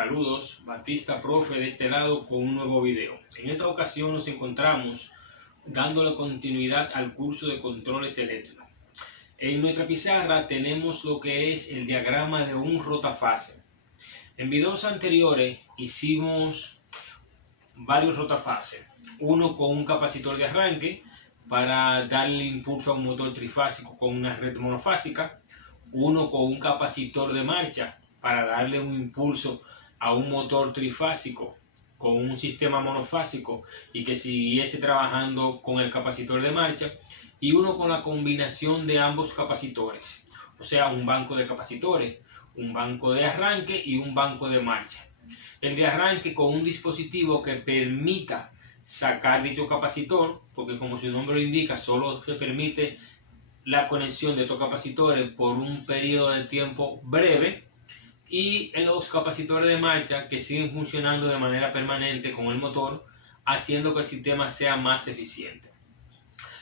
Saludos, Batista Profe de este lado con un nuevo video. En esta ocasión nos encontramos dándole continuidad al curso de controles eléctricos. En nuestra pizarra tenemos lo que es el diagrama de un rotafase. En videos anteriores hicimos varios rotafases. Uno con un capacitor de arranque para darle impulso a un motor trifásico con una red monofásica. Uno con un capacitor de marcha para darle un impulso a un motor trifásico con un sistema monofásico y que siguiese trabajando con el capacitor de marcha, y uno con la combinación de ambos capacitores, o sea, un banco de capacitores, un banco de arranque y un banco de marcha. El de arranque con un dispositivo que permita sacar dicho capacitor, porque como su nombre lo indica, solo se permite la conexión de estos capacitores por un periodo de tiempo breve, y en los capacitores de marcha que siguen funcionando de manera permanente con el motor, haciendo que el sistema sea más eficiente.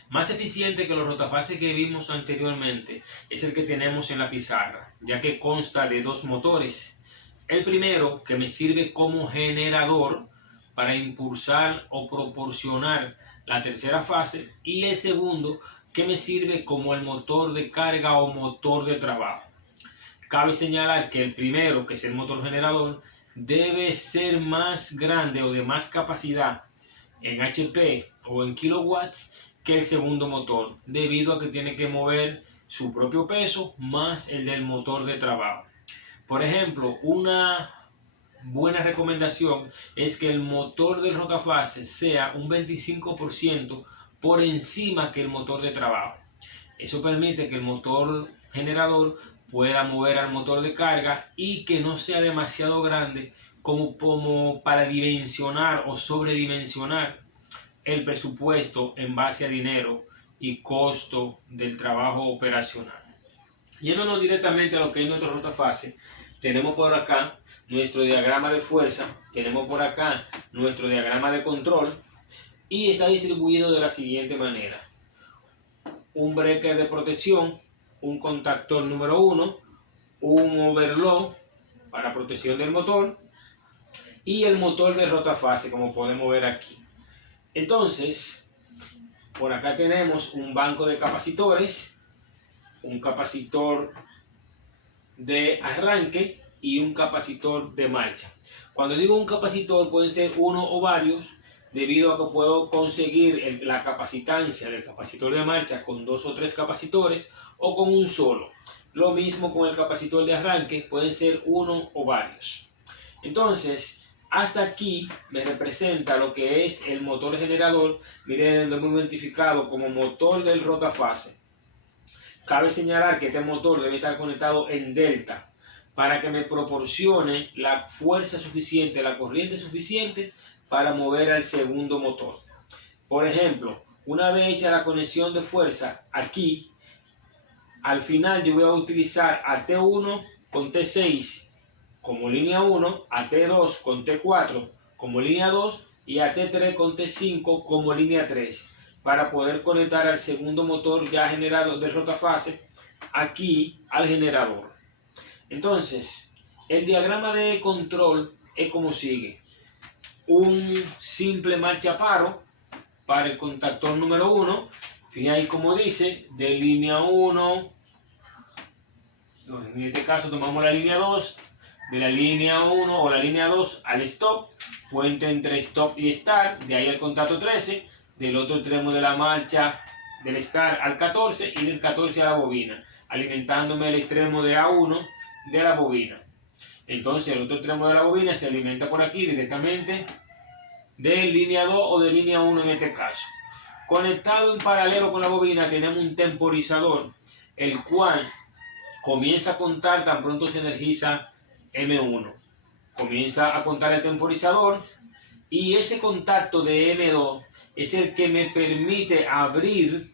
Más eficiente que los rotafases que vimos anteriormente es el que tenemos en la pizarra, ya que consta de dos motores. El primero, que me sirve como generador para impulsar o proporcionar la tercera fase, y el segundo, que me sirve como el motor de carga o motor de trabajo. Cabe señalar que el primero, que es el motor generador, debe ser más grande o de más capacidad en HP o en kilowatts que el segundo motor, debido a que tiene que mover su propio peso más el del motor de trabajo. Por ejemplo, una buena recomendación es que el motor del rotafase sea un 25% por encima que el motor de trabajo. Eso permite que el motor generador pueda mover al motor de carga y que no sea demasiado grande como para dimensionar o sobredimensionar el presupuesto en base a dinero y costo del trabajo operacional. Yéndonos directamente a lo que es nuestro rotafase, tenemos por acá nuestro diagrama de fuerza, tenemos por acá nuestro diagrama de control, y está distribuido de la siguiente manera: un breaker de protección, un contactor número 1, un overload para protección del motor y el motor de rotafase, como podemos ver aquí. Entonces, por acá tenemos un banco de capacitores, un capacitor de arranque y un capacitor de marcha. Cuando digo un capacitor, pueden ser uno o varios, debido a que puedo conseguir la capacitancia del capacitor de marcha con 2 o 3 capacitores o con un solo. Lo mismo con el capacitor de arranque, pueden ser uno o varios. Entonces, hasta aquí me representa lo que es el motor generador. Miren, lo hemos identificado como motor del rotafase. Cabe señalar que este motor debe estar conectado en delta para que me proporcione la fuerza suficiente, la corriente suficiente para mover al segundo motor. Por ejemplo, una vez hecha la conexión de fuerza aquí, al final yo voy a utilizar a T1 con T6 como línea 1, a T2 con T4 como línea 2 y a T3 con T5 como línea 3 para poder conectar al segundo motor ya generado del rotafase aquí al generador. Entonces, el diagrama de control es como sigue: un simple marchaparo para el contactor número 1. Fíjense ahí como dice, de línea 1, en este caso tomamos la línea 2, de la línea 1 o la línea 2 al stop, puente entre stop y start, de ahí al contacto 13, del otro extremo de la marcha del start al 14 y del 14 a la bobina, alimentándome el extremo de A1 de la bobina. Entonces el otro extremo de la bobina se alimenta por aquí directamente de línea 2 o de línea 1 en este caso. Conectado en paralelo con la bobina tenemos un temporizador, el cual comienza a contar tan pronto se energiza M1. Comienza a contar el temporizador, y ese contacto de M2 es el que me permite abrir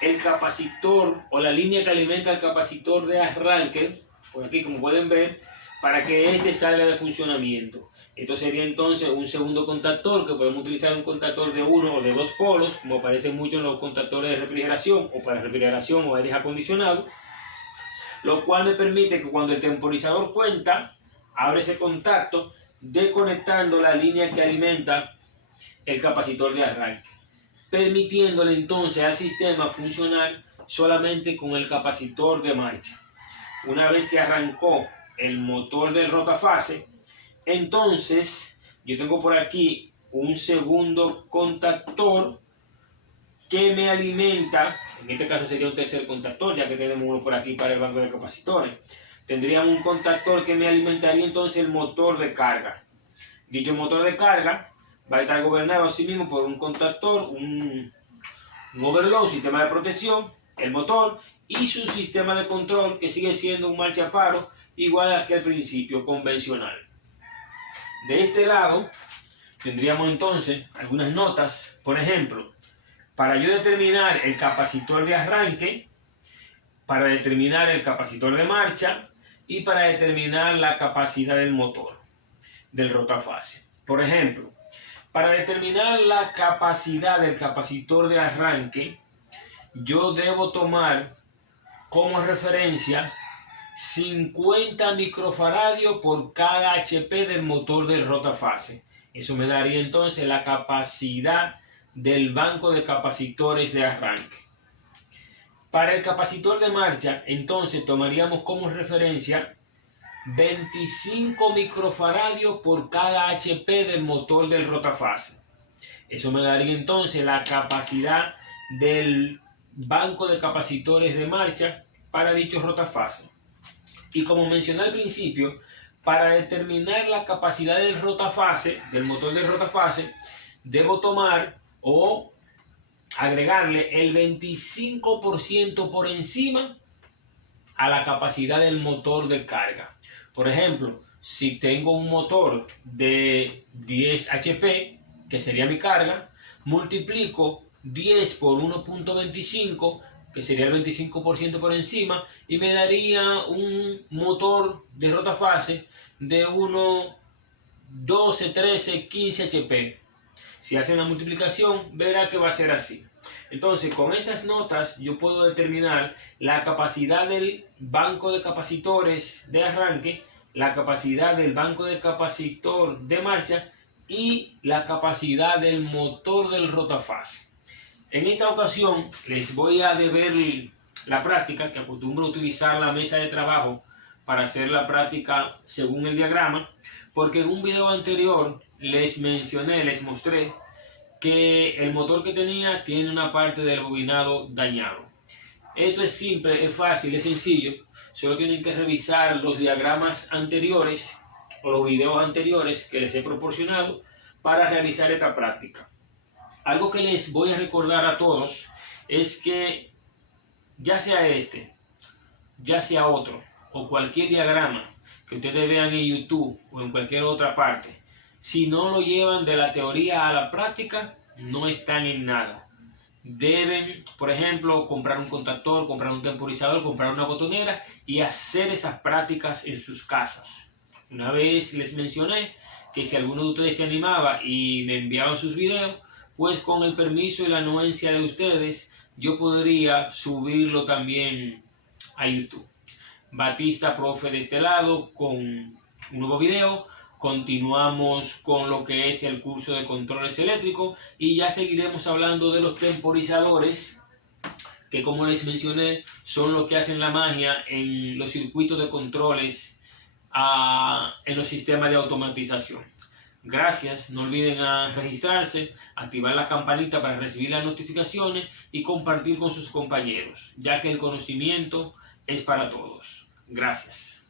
el capacitor o la línea que alimenta el capacitor de arranque, por aquí como pueden ver, para que este salga de funcionamiento. Esto sería entonces un segundo contactor, que podemos utilizar un contactor de 1 o de 2 polos, como aparece mucho en los contactores de refrigeración o para refrigeración o aire acondicionado. lo cual me permite que cuando el temporizador cuenta, abre ese contacto, desconectando la línea que alimenta el capacitor de arranque, permitiéndole entonces al sistema funcionar solamente con el capacitor de marcha. Una vez que arrancó el motor del rotafase, entonces yo tengo por aquí un segundo contactor que me alimenta. En este caso sería un tercer contactor, ya que tenemos uno por aquí para el banco de capacitores. Tendría un contactor que me alimentaría entonces el motor de carga. Dicho motor de carga va a estar gobernado así mismo por un contactor, un overload, sistema de protección, el motor y su sistema de control, que sigue siendo un marchaparo igual que al principio, convencional. De este lado tendríamos entonces algunas notas. Por ejemplo, para yo determinar el capacitor de arranque, para determinar el capacitor de marcha y para determinar la capacidad del motor del rotafase. Por ejemplo, para determinar la capacidad del capacitor de arranque, yo debo tomar como referencia 50 microfaradios por cada HP del motor del rotafase. Eso me daría entonces la capacidad del banco de capacitores de arranque. Para el capacitor de marcha, entonces tomaríamos como referencia 25 microfaradios por cada HP del motor del rotafase. Eso me daría entonces la capacidad del banco de capacitores de marcha para dicho rotafase. Y como mencioné al principio, para determinar la capacidad del rotafase, del motor del rotafase, debo tomar o agregarle el 25% por encima a la capacidad del motor de carga. Por ejemplo, si tengo un motor de 10 HP, que sería mi carga, multiplico 10 por 1.25, que sería el 25% por encima, y me daría un motor de rotafase de 12, 13, 15 HP. Si hacen la multiplicación, verá que va a ser así. Entonces, con estas notas yo puedo determinar la capacidad del banco de capacitores de arranque, la capacidad del banco de capacitor de marcha y la capacidad del motor del rotafase. En esta ocasión les voy a deber la práctica, que acostumbro a utilizar la mesa de trabajo para hacer la práctica según el diagrama, porque en un video anterior les mostré que el motor que tenía tiene una parte del bobinado dañado. Esto es simple, es fácil, es sencillo. Solo tienen que revisar los diagramas anteriores o los videos anteriores que les he proporcionado para realizar esta práctica. Algo que les voy a recordar a todos es que ya sea este, ya sea otro o cualquier diagrama que ustedes vean en YouTube o en cualquier otra parte, si no lo llevan de la teoría a la práctica, no están en nada. Deben, por ejemplo, comprar un contactor, comprar un temporizador, comprar una botonera y hacer esas prácticas en sus casas. Una vez les mencioné que si alguno de ustedes se animaba y me enviaban sus videos, pues con el permiso y la anuencia de ustedes, yo podría subirlo también a YouTube. Batista Profe de este lado con un nuevo video. Continuamos con lo que es el curso de controles eléctricos y ya seguiremos hablando de los temporizadores, que como les mencioné son los que hacen la magia en los circuitos de controles, en los sistemas de automatización. Gracias, no olviden registrarse, activar la campanita para recibir las notificaciones y compartir con sus compañeros, ya que el conocimiento es para todos. Gracias.